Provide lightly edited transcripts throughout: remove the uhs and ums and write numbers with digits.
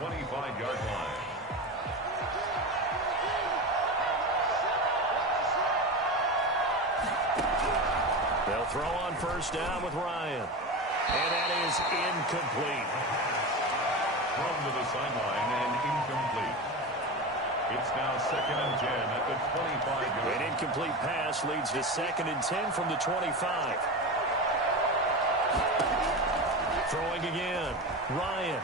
25-yard line. They'll throw on first down with Ryan. And that is incomplete. Thrown to the sideline and incomplete. It's now 2nd and 10 at the 25-yard. An incomplete pass leads to 2nd and 10 from the 25. Throwing again. Ryan.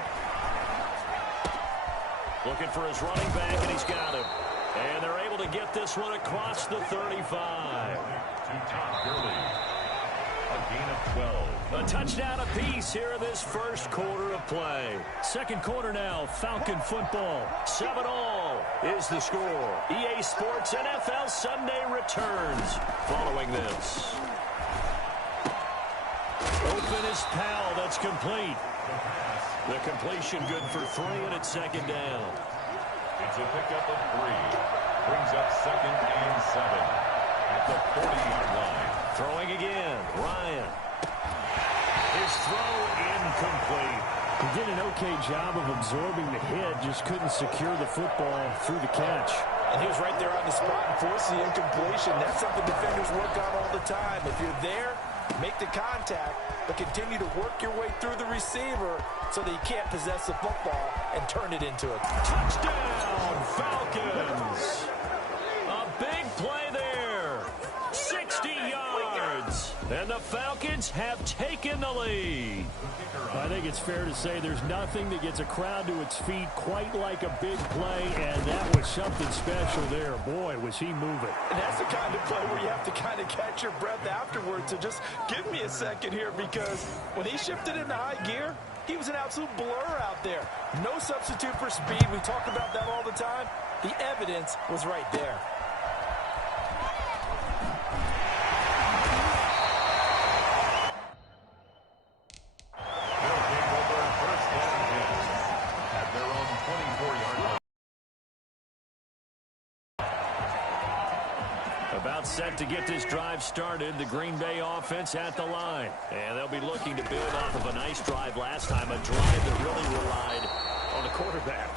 Looking for his running back, and he's got him. And they're able to get this one across the 35. To Todd Gurley. A gain of 12. A touchdown apiece here in this first quarter of play. Second quarter now, Falcon football. 7-all is the score. EA Sports NFL Sunday returns following this. Open is Powell. That's complete. The completion good for 3, and it's 2nd down. It's a pickup of 3. Brings up 2nd and 7 at the 40-yard line. Throwing again. Ryan. His throw incomplete. He did an okay job of absorbing the hit, just couldn't secure the football through the catch. And he was right there on the spot and forced the incompletion. That's something defenders work on all the time. If you're there, make the contact, but continue to work your way through the receiver so that you can't possess the football and turn it into a touchdown, Falcons. A big play there. 60 yards. And the Falcons have taken the lead. I think it's fair to say there's nothing that gets a crowd to its feet quite like a big play, and that was something special there. Boy, was he moving. And that's the kind of play where you have to kind of catch your breath afterwards. So just give me a second here, because when he shifted into high gear, he was an absolute blur out there. No substitute for speed. We talk about that all the time. The evidence was right there. About set to get this drive started. The Green Bay offense at the line. And they'll be looking to build off of a nice drive last time, a drive that really relied on the quarterback.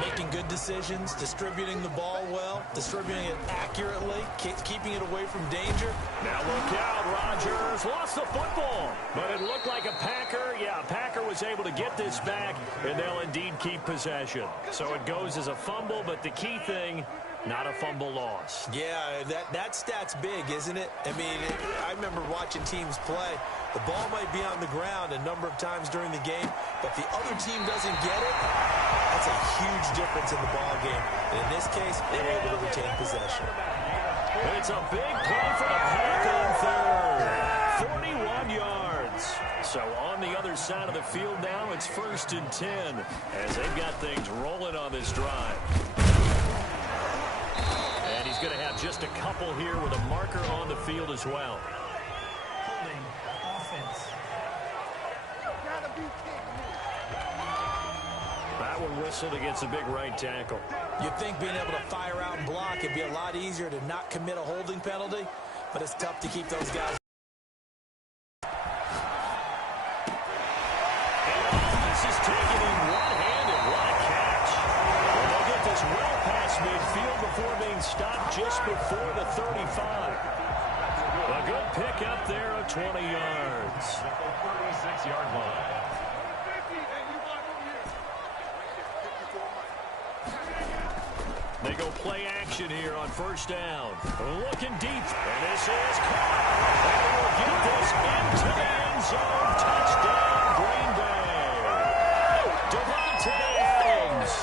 Making good decisions, distributing the ball well, distributing it accurately, keeping it away from danger. Now look out, Rodgers lost the football, but it looked like a Packer. Yeah, a Packer was able to get this back, and they'll indeed keep possession. So it goes as a fumble, but the key thing, not a fumble loss. Yeah, that stat's big, isn't it? I mean, I remember watching teams play. The ball might be on the ground a number of times during the game, but the other team doesn't get it. That's a huge difference in the ball game. And in this case, they were able to retain possession. It's a big play for the Pack on third. 41 yards. So on the other side of the field now, it's 1st and 10 as they've got things rolling on this drive. And he's going to have just a couple here with a marker on the field as well. Holding offense. That one whistled against a big right tackle. You'd think being able to fire out and block, it'd be a lot easier to not commit a holding penalty, but it's tough to keep those guys. This is taken in one-handed. What a catch. And they'll get this well past midfield before being stopped just before the 35. A good pick up there of 20 yards. At the 36-yard line. They go play action here on first down. Looking deep. And this is caught. And they will get this into the end zone. Touchdown, Green Bay. Devontae Adams,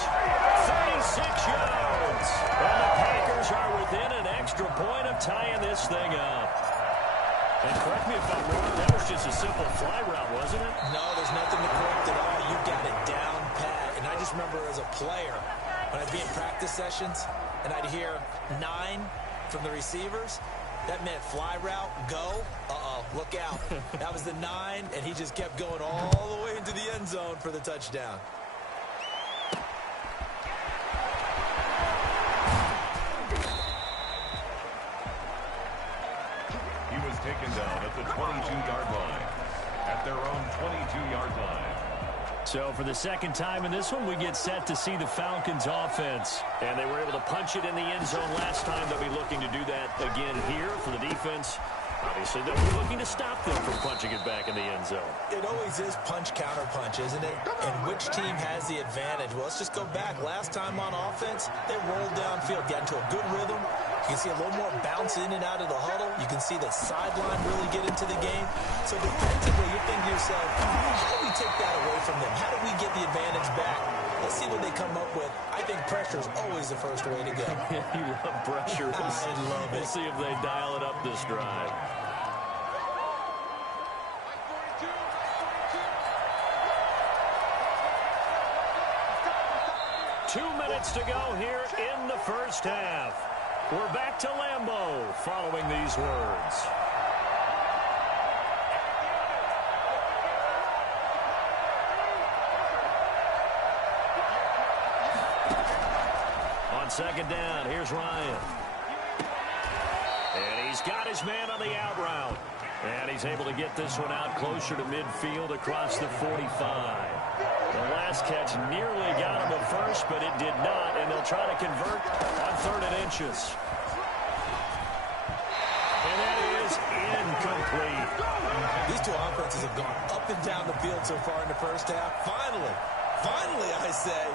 36 yards. And the Packers are within an extra point of tying this thing up. And correct me if I'm wrong, that was just a simple fly route, wasn't it? No, there's nothing to correct at all. You got it down pat. And I just remember as a player, when I'd be in practice sessions and I'd hear 9 from the receivers, that meant fly route, go, look out. That was the 9, and he just kept going all the way into the end zone for the touchdown. He was taken down at the 22-yard line. At their own 22-yard line. So for the second time in this one, we get set to see the Falcons offense. And they were able to punch it in the end zone last time. They'll be looking to do that again here for the defense. Obviously, they'll be looking to stop them from punching it back in the end zone. It always is punch-counter-punch, isn't it? And which team has the advantage? Well, let's just go back. Last time on offense, they rolled downfield, got into a good rhythm. You can see a little more bounce in and out of the huddle. You can see the sideline really get into the game. So defensively, you're thinking to yourself, how do we take that away from them? How do we get the advantage back? Let's see what they come up with. I think pressure is always the first way to go. You love pressure. I love it. We'll see if they dial it up this drive. Two minutes to go here in the first half. We're back to Lambeau following these words. On second down, here's Ryan. And he's got his man on the out route. And he's able to get this one out closer to midfield across the 45. The last catch nearly got him at first, but it did not, and they'll try to convert on 3rd and inches. And that is incomplete. These two offenses have gone up and down the field so far in the first half. Finally, I say,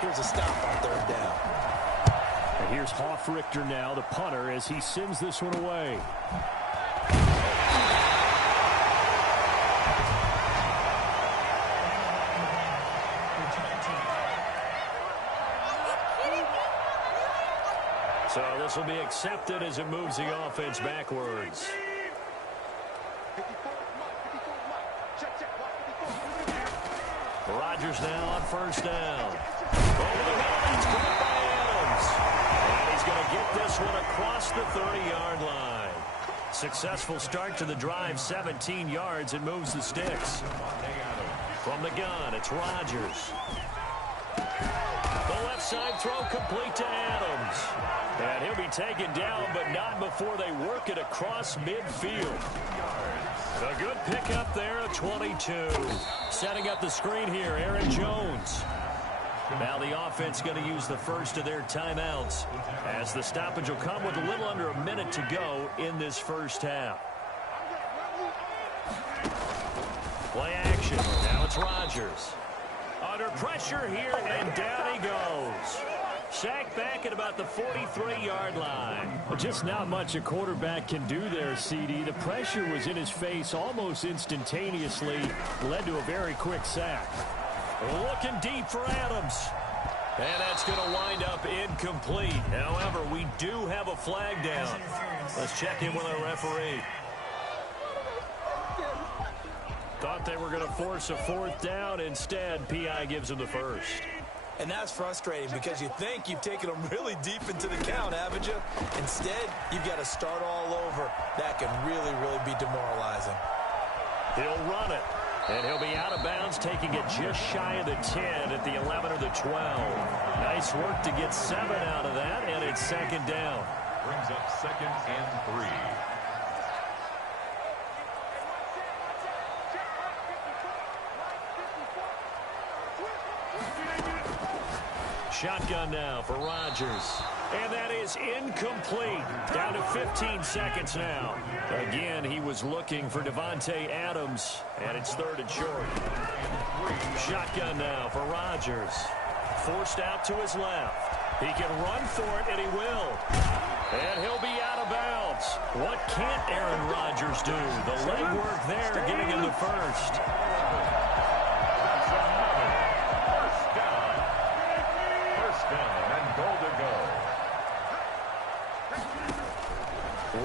here's a stop on 3rd down. And here's Hofrichter now, the punter, as he sends this one away. So this will be accepted as it moves the offense backwards. Rodgers now on 1st down. Over the middle, it's caught by Adams. And he's going to get this one across the 30-yard line. Successful start to the drive, 17 yards, and moves the sticks. From the gun, it's Rodgers. The left side throw complete to Adams. And he'll be taken down, but not before they work it across midfield. A good pickup there at 22. Setting up the screen here, Aaron Jones. Now the offense going to use the first of their timeouts, as the stoppage will come with a little under a minute to go in this first half. Play action. Now it's Rodgers. Under pressure here, and down he goes. Sacked back at about the 43-yard line. Just not much a quarterback can do there, CD. The pressure was in his face almost instantaneously. Led to a very quick sack. Looking deep for Adams. And that's going to wind up incomplete. However, we do have a flag down. Let's check in with our referee. Thought they were going to force a 4th down. Instead, P.I. gives him the first. And that's frustrating because you think you've taken them really deep into the count, haven't you? Instead, you've got to start all over. That can really, really be demoralizing. He'll run it. And he'll be out of bounds, taking it just shy of the 10 at the 11 or the 12. Nice work to get 7 out of that, and it's 2nd down. Brings up 2nd and 3. Shotgun now for Rodgers. And that is incomplete. Down to 15 seconds now. Again, he was looking for Devontae Adams, and it's 3rd and short. Shotgun now for Rodgers. Forced out to his left. He can run for it, and he will. And he'll be out of bounds. What can't Aaron Rodgers do? The legwork there, getting him the first.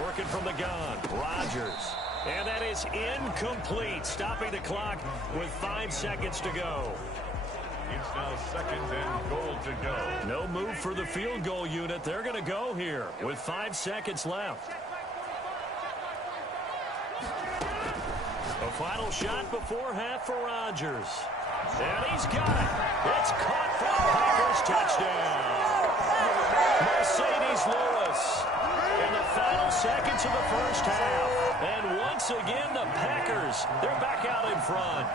Working from the gun, Rodgers. And that is incomplete, stopping the clock with 5 seconds to go. It's now 2nd and goal to go. No move for the field goal unit. They're going to go here with 5 seconds left. A final shot before half for Rodgers. And he's got it. It's caught for the Packers touchdown. Mercedes Lewis. In the final seconds of the first half. And once again, the Packers, they're back out in front.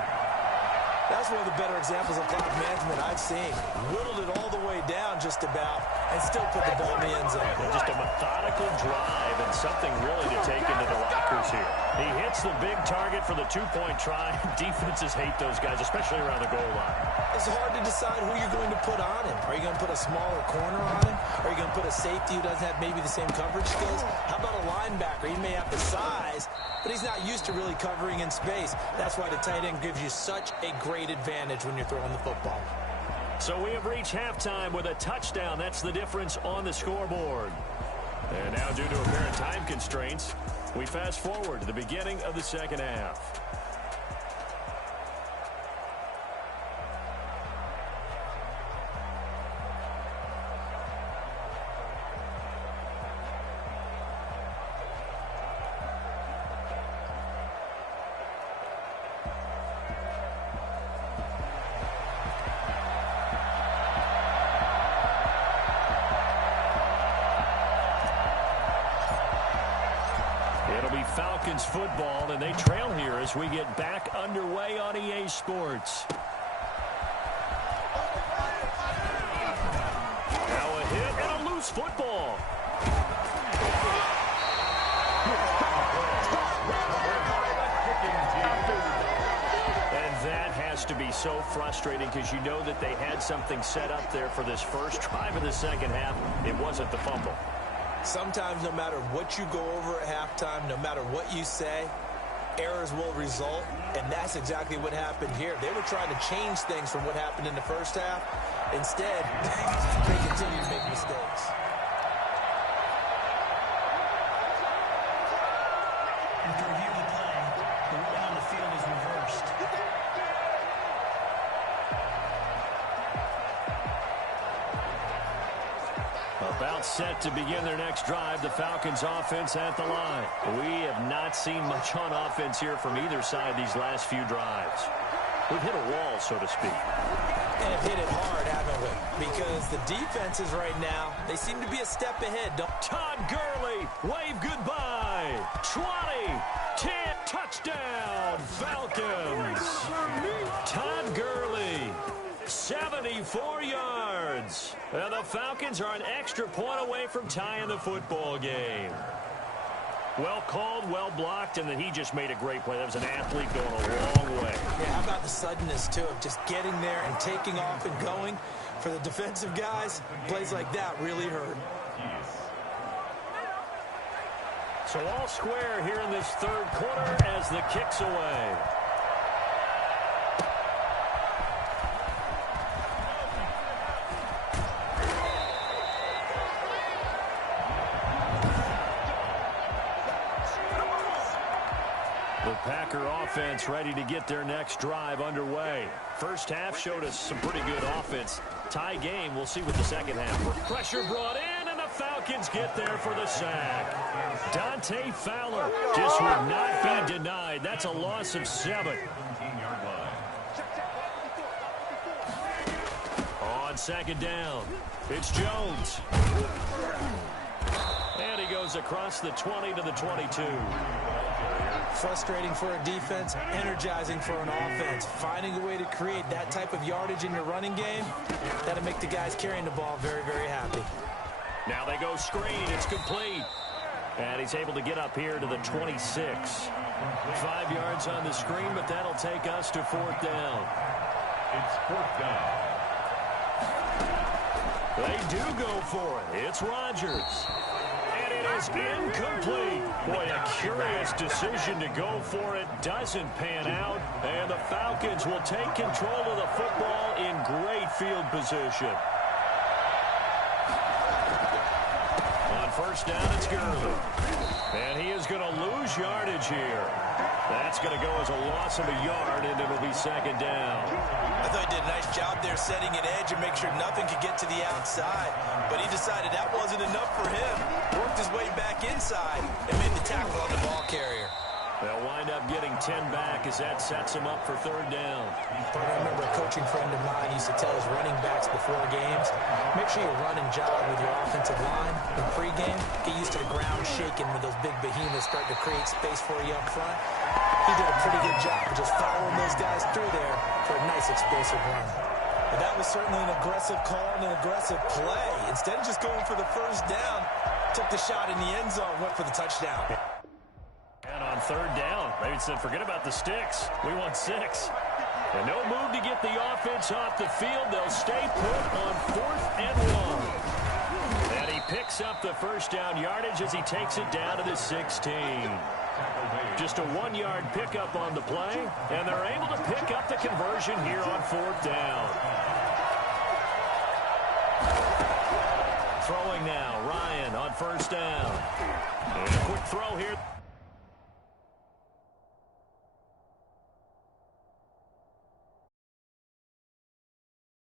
That's one of the better examples of clock management I've seen. Whittled it all the way down just about and still put the ball in the end zone. Just a methodical drive and something really to take into the lockers here. He hits the big target for the two-point try. Defenses hate those guys, especially around the goal line. It's hard to decide who you're going to put on him. Are you going to put a smaller corner on him? Are you going to put a safety who doesn't have maybe the same coverage skills? How about a linebacker? He may have the size, but he's not used to really covering in space. That's why the tight end gives you such a great advantage when you're throwing the football. So we have reached halftime with a touchdown. That's the difference on the scoreboard. And now, due to apparent time constraints, we fast forward to the beginning of the second half. It'll be Falcons football, and they trail here as we get back underway on EA Sports. Now a hit and a loose football. And that has to be so frustrating because you know that they had something set up there for this first drive of the second half. It wasn't the fumble. Sometimes no matter what you go over at halftime, no matter what you say, errors will result, and that's exactly what happened here. They were trying to change things from what happened in the first half. Instead, they continue to make mistakes. After review of the play, the ruling on the field is reversed. About set to begin their next drive, the Falcons offense at the line. We have not seen much on offense here from either side these last few drives. We've hit a wall, so to speak. And have hit it hard, haven't we? Because the defenses right now, they seem to be a step ahead. Todd Gurley, wave goodbye. 20, 10, touchdown, Falcons. Todd Gurley, 74 yards. And the Falcons are an extra point away from tying the football game. Well called, well blocked, and then he just made a great play. That was an athlete going a long way. Yeah, how about the suddenness, too, of just getting there and taking off and going? For the defensive guys, plays like that really hurt. So all square here in this third quarter as the kick's away. The Packer offense ready to get their next drive underway. First half showed us some pretty good offense. Tie game, we'll see what the second half. Pressure brought in, and the Falcons get there for the sack. Dante Fowler just would not be denied. That's a loss of 7. On second down, it's Jones. And he goes across the 20 to the 22. Frustrating for a defense, energizing for an offense. Finding a way to create that type of yardage in your running game, that'll make the guys carrying the ball very, very happy. Now they go screen. It's complete. And he's able to get up here to the 26. 5 yards on the screen, but that'll take us to fourth down. It's fourth down. They do go for it. It's Rodgers. And it is incomplete. Boy, a curious decision to go for it. Doesn't pan out. And the Falcons will take control of the football in great field position. On first down, it's Gurley. And he is going to lose yardage here. That's going to go as a loss of a yard, and it'll be second down. I thought he did a nice job there setting an edge and make sure nothing could get to the outside. But he decided that wasn't enough for him. Worked his way back inside and made the tackle on the ball carrier. They'll wind up getting 10 back as that sets him up for third down. I remember a coaching friend of mine used to tell his running backs before games, make sure you run and jog with your offensive line in pregame. Get used to the ground shaking when those big behemoths start to create space for you up front. He did a pretty good job of just following those guys through there for a nice explosive run. And that was certainly an aggressive call and an aggressive play. Instead of just going for the first down, took the shot in the end zone, went for the touchdown. And on third down, they said, forget about the sticks. We want 6. And no move to get the offense off the field. They'll stay put on 4th and 1. And he picks up the first down yardage as he takes it down to the 16. Just a 1-yard pickup on the play, and they're able to pick up the conversion here on 4th down. Throwing now, Ryan on first down. And a quick throw here.